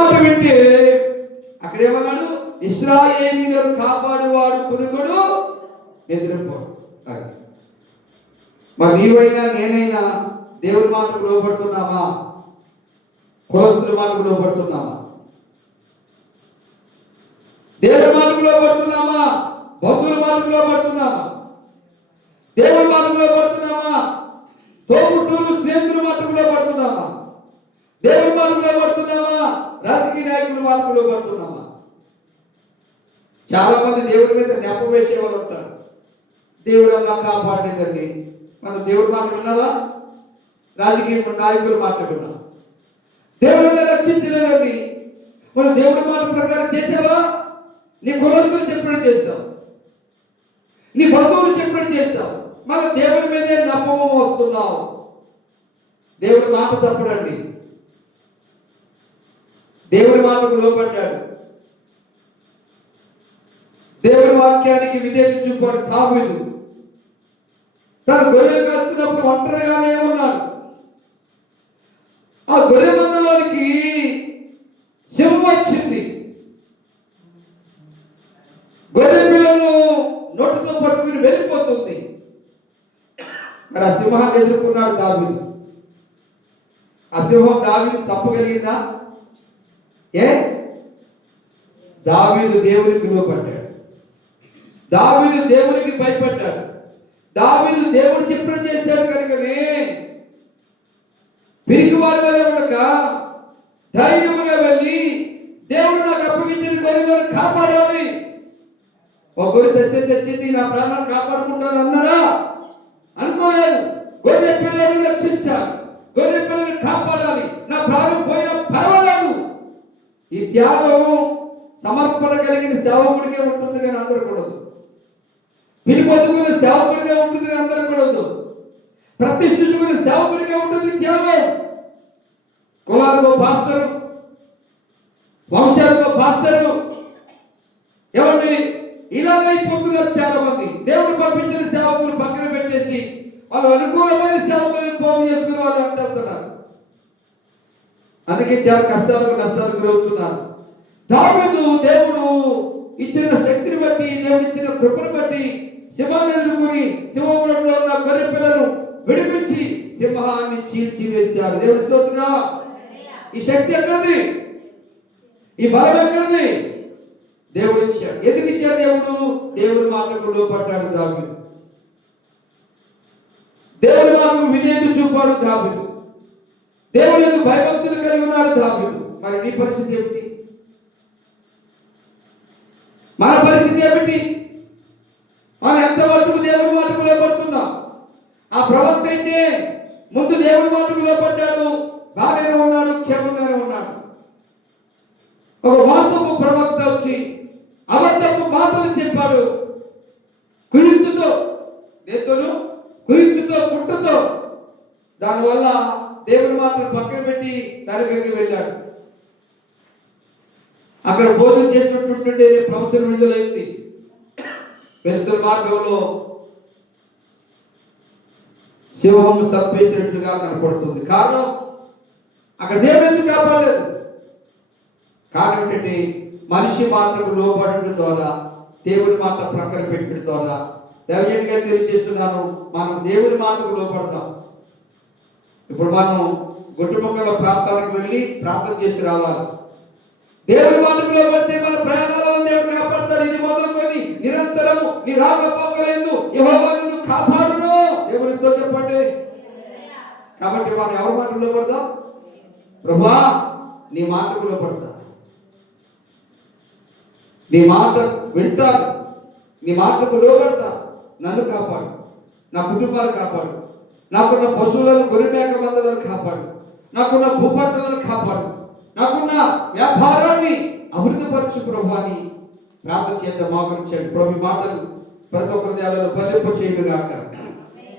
మాట వింటే అక్కడ ఏమన్నాడు, ఇశ్రాయేలీయులను కాపాడువాడు కొనుగోడు నిద్రపోడు. మరి నీవైనా నేనైనా దేవుడి మాటకు లోబడుతున్నామా? కులస్తుల మాటకు లోబడుతున్నామా? దేవుడి మాటకు లోబడుతున్నామా? బంధువుల మాటకు లోబడుతున్నామా? దేవుడి మాటకు లోబడుతున్నామా? తోబుట్టువులు స్నేహితుల మాటకు లోబడుతున్నామా? దేవుడి మాటకు లోబడుతున్నామా? రాజకీయ నాయకుల మాటకు లోబడుతున్నామా? చాలా మంది దేవుడి మీద నెప వేసేవాళ్ళు ఉంటారు. దేవుడు అలా కాపాడలేదండి. మనం దేవుడి మాట విన్నావా? రాజకీయ నాయకుల మాట విన్నా. దేవుడు రక్షించలేదండి. మనం దేవుడి మాట ప్రకారం చేసావా? నీ కులస్తులు చెప్పినట్టు చేస్తావు, నీ బంధువులు చెప్పినట్టు చేస్తావు. మన దేవుడి మీదే నమ్మకం వస్తున్నావు. దేవుడి మాట తప్పడండి. దేవుడి మాటకు లోబడ్డాడు. దేవుడి వాక్యానికి విధేయత చూపాడు దావీదు. తను గొర్రెలు కాస్తున్నప్పుడు ఒంటరిగానే ఉన్నాడు. ఆ గొర్రె మందలోనికి సింహం వచ్చింది. గొర్రె పిల్లను నోటితో పట్టుకుని వెళ్ళిపోతుంది. మరి ఆ సింహాన్ని ఎదుర్కొన్నాడు దావీదు. ఆ సింహం దావీదు చంపగలిగిందా? దావీదు దేవునికి లోబడ్డాడు. దావీదు దేవునికి భయపడ్డాడు. దావీదు దేవుడు చెప్పిన చేశాడు కనుకనే పిరికి వాడి వల్ల ఉండక ధైర్యంగా వెళ్ళి దేవుడు నాకు అప్పగించిన గొర్రెలను కాపాడాలి. ఒక గొర్రె సత్యం తెచ్చింది, నా ప్రాణాన్ని కాపాడుకుంటాను అన్నాడా? అనుకోలేదు. గొర్రె పిల్లలను రక్షించాలి, గొర్రె పిల్లలను కాపాడాలి, నా ప్రాణం పోయినా పర్వాలేదు. ఈ త్యాగం సమర్పణ కలిగిన సేవకుడికే ఉంటుంది కానీ అందరూ కూడదు. పిలిపొందుకున్న సేవకుడిగా ఉంటుంది కానీ అందరూ కూడదు. ప్రతిష్ఠించుకున్న సేవకుడిగా ఉంటుంది త్యాగం. కులాలతో పాస్టరు, వంశాలతో పాస్టరు, ఏమండి ఇలాగైపోతున్నారు చాలా మంది. దేవుడు పంపించిన సేవకులు పక్కన పెట్టేసి వాళ్ళు అనుకూలమైన సేవకులను పోగు చేసుకుని వాళ్ళు అంటున్నారు. అందుకే చాలా కష్టాలకు నష్టాలకు గురవుతున్నారు. దావీదు దేవుడు ఇచ్చిన శక్తిని బట్టి, దేవుడు ఇచ్చిన కృపను బట్టి సింహాన్ని ఎదుర్కొని సింహంలో ఉన్న గొర్రె పిల్లను విడిపించి సింహాన్ని చీల్చి వేశాడు. దేవుడి స్తోత్రం. ఈ శక్తి ఎక్కడిది? ఈ బలం ఎక్కడిది? దేవుడు ఇచ్చాడు. ఎందుకు ఇచ్చాడు దేవుడు? దేవుడి మాటకు లోపడ్డాడు దావీదు. దేవుడి మాటకు విధేయత చూపాడు దావీదు. దేవుడు ఎందుకు భయభక్తులు కలిగి ఉన్నాడు దావీదు. మరి నీ పరిస్థితి ఏమిటి? మన పరిస్థితి ఏమిటి? మనం ఎంత మటుకు దేవుడి మాటకు లోపడుతున్నాం? ఆ ప్రవక్త అయితే ముందు దేవుడి మాటకు లోపడ్డాడు, బాగానే ఉన్నాడు, క్షేమంగానే ఉన్నాడు. ఒక మోసపు ప్రవక్త వచ్చి అబద్ధపు మాటలు చెప్పాడు. కుయుక్తితో, దేంతోను? కుయుక్తితో, కుట్రతో. దానివల్ల దేవుడి మాటలు పక్కన పెట్టి నరకానికి వెళ్ళాడు. అక్కడ భోజనం చేసినట్టుంటే ప్రవచనం విడుదలైంది. వెళ్తున్న మార్గంలో సింహం చంపేసినట్లుగా కనపడుతుంది. కారణం అక్కడ దేవుడు ఎందుకు కాపాడలేదు? కారణం ఏంటంటే మనిషి మాటకు లోబడటం ద్వారా, దేవుడి మాట ప్రక్కన పెట్టడం ద్వారా. దైవజనుడిగా తెలియజేస్తున్నాను, మనం దేవుడి మాటకు లోబడతాం. ఇప్పుడు మనం గుట్టుముక్కల ప్రాంతానికి వెళ్ళి ప్రార్థన చేసి రావాలి. దేవుడి మాటకు లోబడితే మన ప్రయాణాలను దేవుడు కాపాడతాడు. ఇది మొదలుకొని నిరంతరము నీ రాకపోకలేదు యెహోవా నిన్ను కాపాడును. దేవునితో చెప్పండి. కాబట్టి మనం ఎవరి మాటకు లోబడదాం? ప్రభువా నీ మాటకు లోబడతా, నీ మాట వింటాను, నీ మాటకు లోబడతా. నన్ను కాపాడు, నా కుటుంబాన్ని కాపాడు, నాకున్న పశువులను గొర్రెమేక మందలను కాపాడు, నాకున్న భూపంటలను కాపాడు, నాకున్న వ్యాపారాన్ని అభివృద్ధిపరచు ప్రభు అని ప్రార్థన చేత మాకు ప్రభు మాటలు ప్రతి ఒక్కరి దేవాలయంలో ఫలింప చేయుగాక.